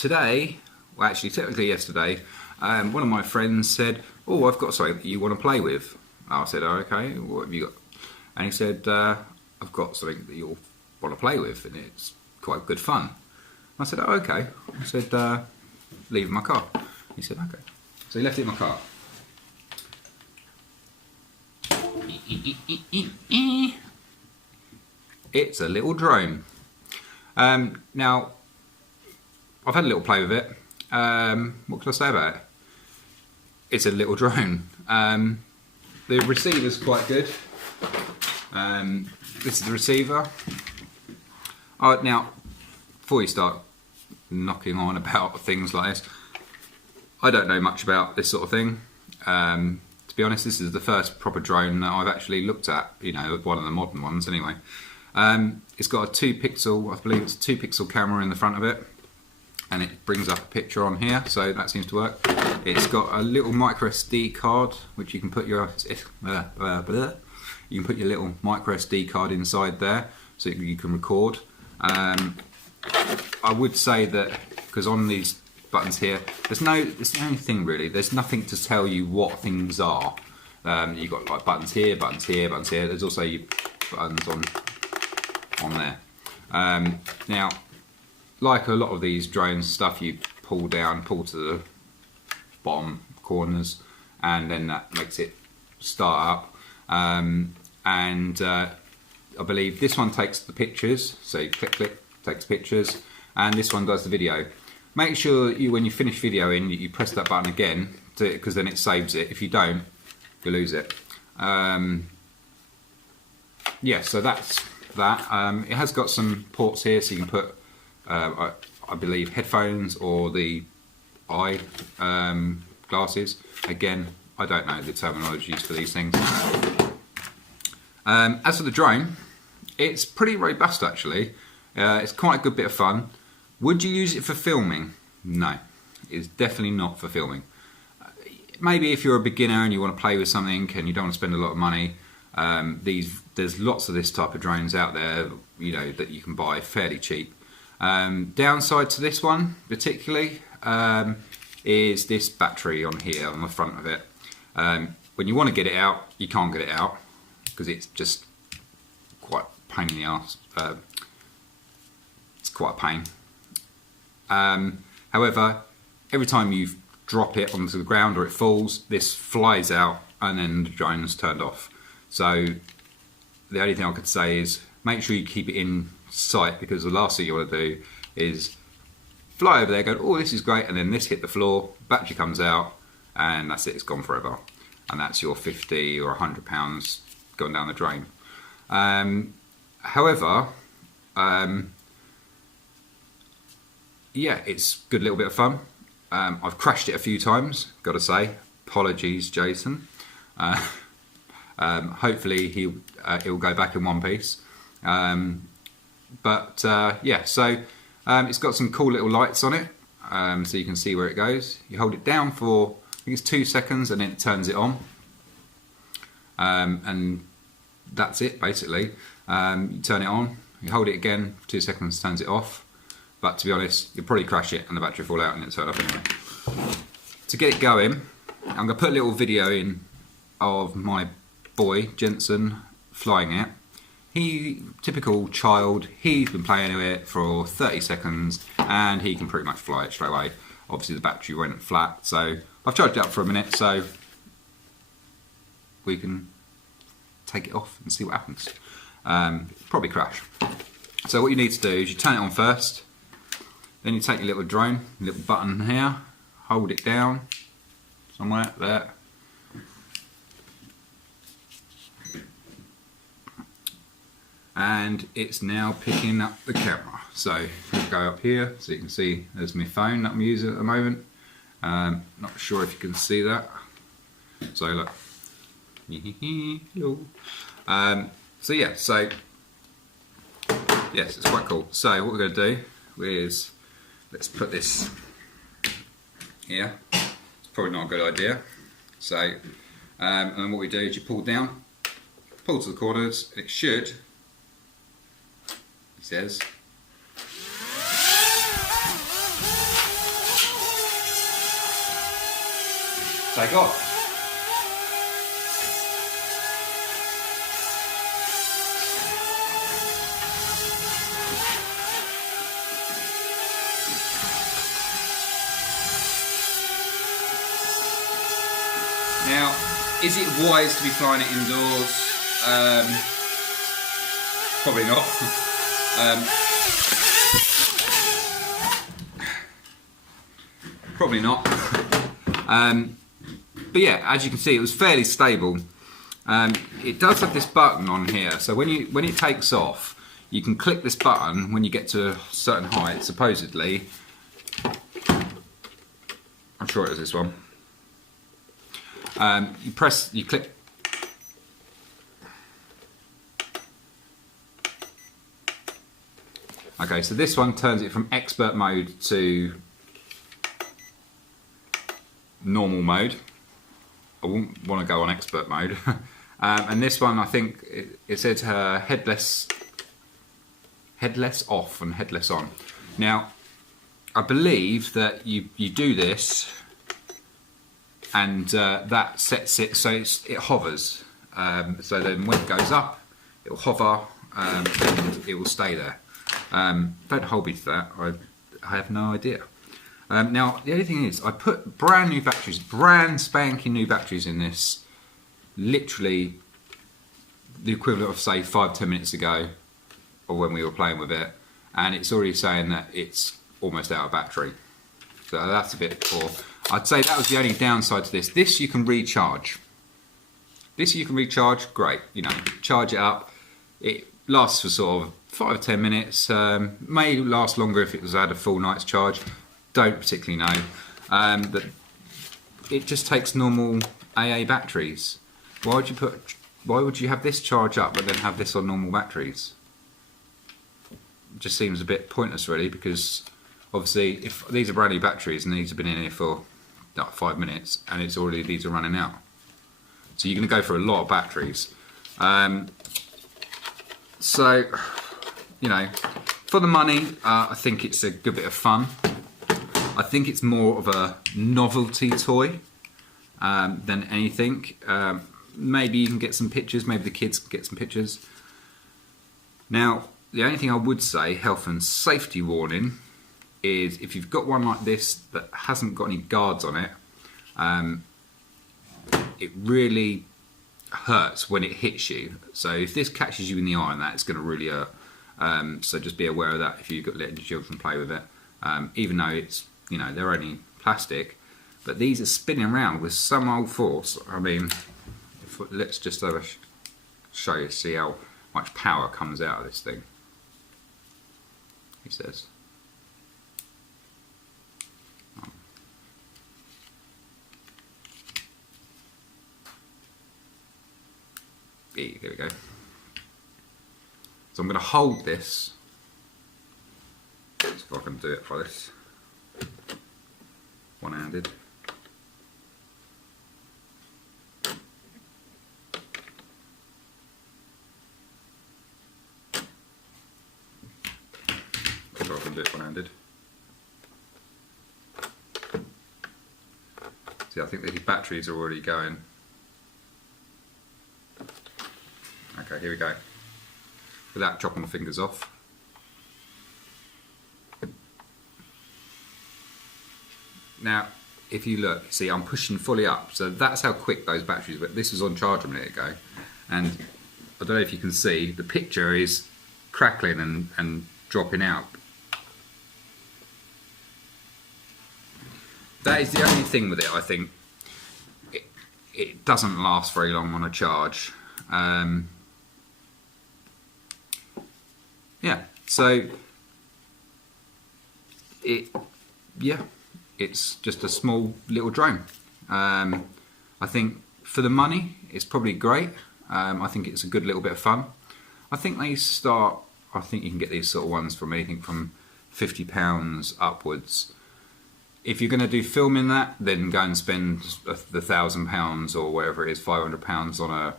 today, well actually technically yesterday, one of my friends said, "Oh, I've got something that you want to play with." I said, "Oh, okay, what have you got?" And he said, "I've got something that you'll want to play with, and it's quite good fun." I said, "Oh, okay." I said, "Leave it in my car." He said, "Okay." So he left it in my car. It's a little drone. Now, I've had a little play with it. What can I say about it? It's a little drone. The receiver's quite good. This is the receiver. Now, before you start knocking on about things like this, I don't know much about this sort of thing. To be honest, this is the first proper drone that I've actually looked at, you know, one of the modern ones anyway. It's got a 2-pixel, I believe it's a 2-pixel camera in the front of it, and it brings up a picture on here, so that seems to work. It's got a little micro SD card, which you can put your little micro SD card inside there, so you can record. I would say that, because on these buttons here, there's the only thing really, there's nothing to tell you what things are. You've got like buttons here, buttons here, buttons here. There's also your buttons on there. Now, like a lot of these drones stuff, you pull to the bottom corners, and then that makes it start up. I believe this one takes the pictures, so you click, takes pictures, and this one does the video. Make sure when you finish videoing, you press that button again, because then it saves it. If you don't, you lose it. Yeah, so that's that. It has got some ports here, so you can put, I believe, headphones or the eye glasses. Again, I don't know the terminologies for these things. As for the drone, it's pretty robust actually. It's quite a good bit of fun. Would you use it for filming? No, it's definitely not for filming. Maybe if you're a beginner and you want to play with something and you don't want to spend a lot of money, there's lots of this type of drones out there, you know, that you can buy fairly cheap. Downside to this one particularly is this battery on here on the front of it. When you want to get it out, you can't get it out because it's just quite a pain in the arse. It's quite a pain. However, every time you drop it onto the ground or it falls, this flies out and then the drone's turned off. So the only thing I could say is make sure you keep it in sight, because the last thing you want to do is fly over there, go, "Oh, this is great," and then this hit the floor, battery comes out, and that's it, it's gone forever. And that's your 50 or 100 pounds going down the drain. However, yeah, it's a good little bit of fun. I've crashed it a few times, got to say. Apologies, Jason. Hopefully he'll go back in one piece. Yeah, so it's got some cool little lights on it, so you can see where it goes. You hold it down for, I think it's 2 seconds, and then it turns it on. And that's it, basically. You turn it on, you hold it again, 2 seconds, turns it off. But to be honest, you'll probably crash it and the battery will fall out and it'll turn off anyway. To get it going, I'm going to put a little video in of my boy, Jensen, flying it. Typical child, he's been playing with it for 30 seconds and he can pretty much fly it straight away. Obviously the battery went flat, so I've charged it up for a minute so we can take it off and see what happens. Probably crash. So what you need to do is you turn it on first, then you take your little drone, little button here, hold it down somewhere there. And it's now picking up the camera. So we'll go up here so you can see there's my phone that I'm using at the moment. Not sure if you can see that. So look. Hello. So yeah, so yes, it's quite cool. So what we're going to do is, let's put this here. It's probably not a good idea. So, and then what we do is you pull down, pull to the corners, and it should, he says, take off. Now, is it wise to be flying it indoors? Probably not. Probably not. But yeah, as you can see, it was fairly stable. It does have this button on here, so when it takes off, you can click this button when you get to a certain height. Supposedly, I'm sure it is this one. You click. Okay, so this one turns it from expert mode to normal mode. I wouldn't want to go on expert mode. And this one, I think it said headless off and headless on. Now, I believe that you do this, and that sets it so it hovers. So then when it goes up, it will hover and it will stay there. Don't hold me to that. I have no idea. Now the only thing is, I put brand new batteries, brand spanking new batteries in this, literally the equivalent of say 5-10 minutes ago, or when we were playing with it, and it's already saying that it's almost out of battery. So that's a bit poor. I'd say that was the only downside to this. This you can recharge. Great. You know, charge it up. It lasts for sort of 5-10 minutes. May last longer if it was had a full night's charge. Don't particularly know. But it just takes normal AA batteries. Why would you have this charge up but then have this on normal batteries? It just seems a bit pointless, really, because obviously if these are brand new batteries and these have been in here for like 5 minutes and it's already, these are running out. So you're going to go for a lot of batteries. So, you know, for the money, I think it's a good bit of fun. I think it's more of a novelty toy than anything. Maybe you can get some pictures, maybe the kids can get some pictures. Now, the only thing I would say, health and safety warning, is if you've got one like this that hasn't got any guards on it, it really hurts when it hits you. So if this catches you in the eye and that, it's going to really hurt. So just be aware of that if you've got letting your children play with it. Even though it's, you know, they're only plastic, but these are spinning around with some old force. I mean, let's just have a show you, see how much power comes out of this thing. He says. There we go. So I'm going to hold this. Let's see if I can do it for this. One-handed. See if I can do it one-handed. See, I think these batteries are already going. Okay, here we go. Without chopping my fingers off. Now, if you look, see, I'm pushing fully up, so that's how quick those batteries were. This was on charge a minute ago, and I don't know if you can see, the picture is crackling and dropping out. That is the only thing with it, I think. It doesn't last very long on a charge. Yeah, so it's just a small little drone. I think for the money, it's probably great. I think it's a good little bit of fun. I think you can get these sort of ones from anything from £50 upwards. If you're going to do filming that, then go and spend the £1,000 or whatever it is, £500 on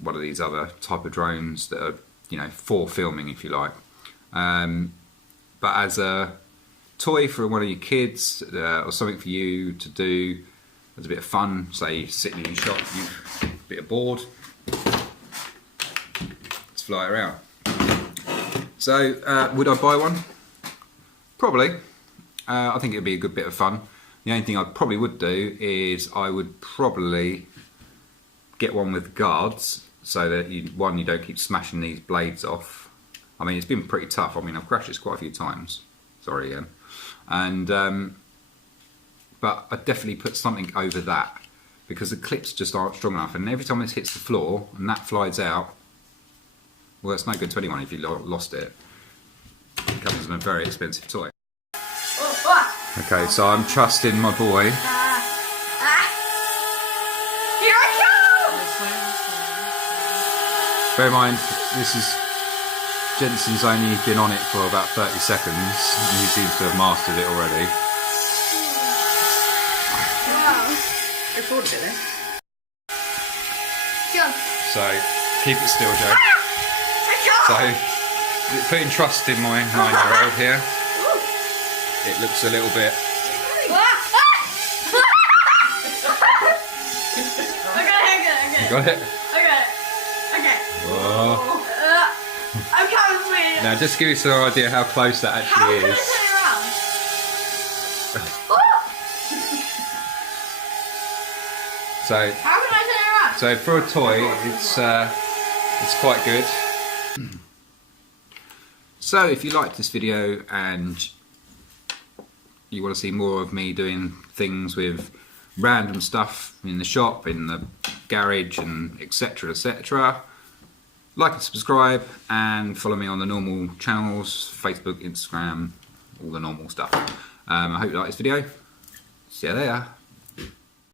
one of these other type of drones that are, you know, for filming, if you like. But as a toy for one of your kids or something for you to do, as a bit of fun, say sitting in your shop, you a bit of bored, let's fly it around. So would I buy one? Probably. I think it would be a good bit of fun. The only thing I probably would do is I would probably get one with guards so that you don't keep smashing these blades off. I mean, it's been pretty tough. I mean, I've crashed this quite a few times. Sorry, Ian. And but I'd definitely put something over that because the clips just aren't strong enough. And every time this hits the floor and that flies out, well, it's no good to anyone if you lost it. It comes in a very expensive toy. Okay, so I'm trusting my boy. Here I go! Bear in mind, this is Jensen's only been on it for about 30 seconds and he seems to have mastered it already. Wow. Go forward a bit then. Go. So, keep it still, Joe. So, putting trust in my 9-year-old here. It looks a little bit... You got it? Okay. Whoa. I'm coming for you. Now just give you some idea how close that actually is. How can I turn it around? So, How can I turn it around? so for a toy, it's quite good. So if you liked this video and you want to see more of me doing things with random stuff in the shop, in the garage, and etc., like and subscribe and follow me on the normal channels, Facebook, Instagram, all the normal stuff. I hope you like this video. See you there.